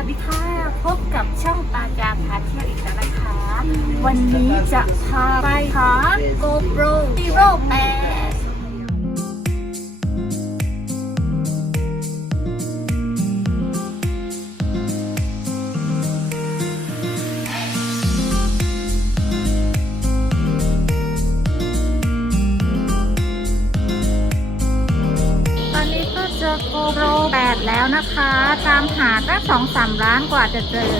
วัสดีค่ะ พบกับช่องตาจาพาเที่ยวอีกแล้วนะคะ วันนี้จะพาไปหา GoPro Hero 8 นี้ก็เจอ GoPro 8แล้วนะคะ ตามหาตั้งสองสามร้านกว่าจะเจอ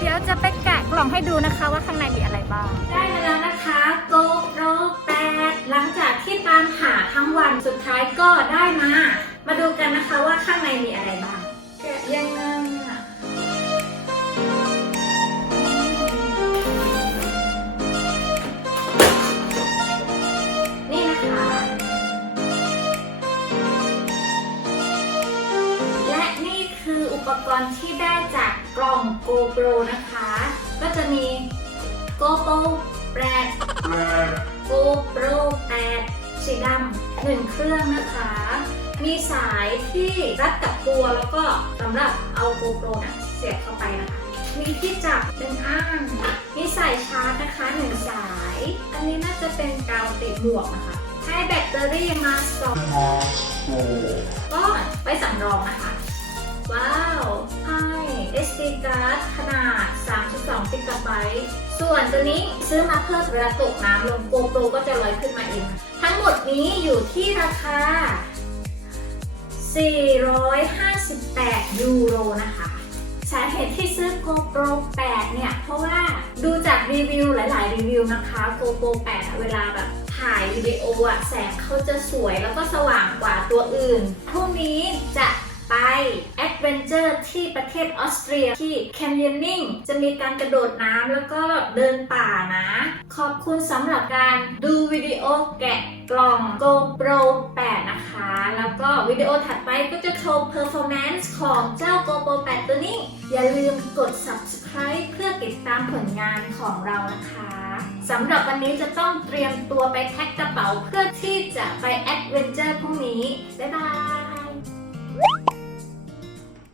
เดี๋ยวจะไปแกะกล่องให้ดูนะคะว่าข้างในมีอะไรบ้าง ได้มาแล้วนะคะ GoPro 8หลังจากที่ตามหาทั้งวันสุดท้ายก็ได้มา มาดูกันนะคะว่าข้างในมีอะไรบ้าง ปกรณ์ที่ได้จากกล่อง GoPro นะคะ ก็จะมี GoPro 8 GoPro 8สีดำหนึ่งเครื่องนะคะ มีสายที่รัดกับตัวแล้วก็สำหรับเอา GoPro เนี่ยเสียบเข้าไปนะคะ มีที่จับเป็นอ้างมีสายชาร์จนะคะหนึ่งสาย อันนี้น่าจะเป็นกาวติดหมวกนะคะ ให้แบตเตอรี่มาสองก็ไว้สำรองนะคะ ว้า กิกะไบต์ส่วนตัวนี้ซื้อมาเพื่อเวลาตกน้ำลงโกโปรก็จะลอยขึ้นมาเองทั้งหมดนี้อยู่ที่ราคา 458 ยูโรนะคะ สาเหตุที่ซื้อ GoPro 8 เนี่ย เพราะว่าดูจากรีวิวหลาย ๆ รีวิวนะคะ GoPro 8 เวลาแบบถ่ายวิดีโออะแสงเขาจะสวยแล้วก็สว่างกว่าตัวอื่นพรุ่งนี้จะ ไปแอดเวนเจอร์ที่ประเทศออสเตรียที่แคนย o น i n g จะมีการกระโดดน้ำแล้วก็เดินป่านะ ขอบคุณสำหรับการดูวิดีโอแกะกล่อง GoPro 8 นะคะ แล้วก็วิดีโอถัดไปก็จะโชว์ performance ของเจ้า GoPro 8 ตัวนี้ อย่าลืมกด subscribe เพื่อติดตามผลงานของเรานะคะสำหรับวันนี้จะต้องเตรียมตัวไปแพ็คกระเป๋าเพื่อที่จะไปแอดเวนเจอร์พรุ่งนี้ บ๊ายบาย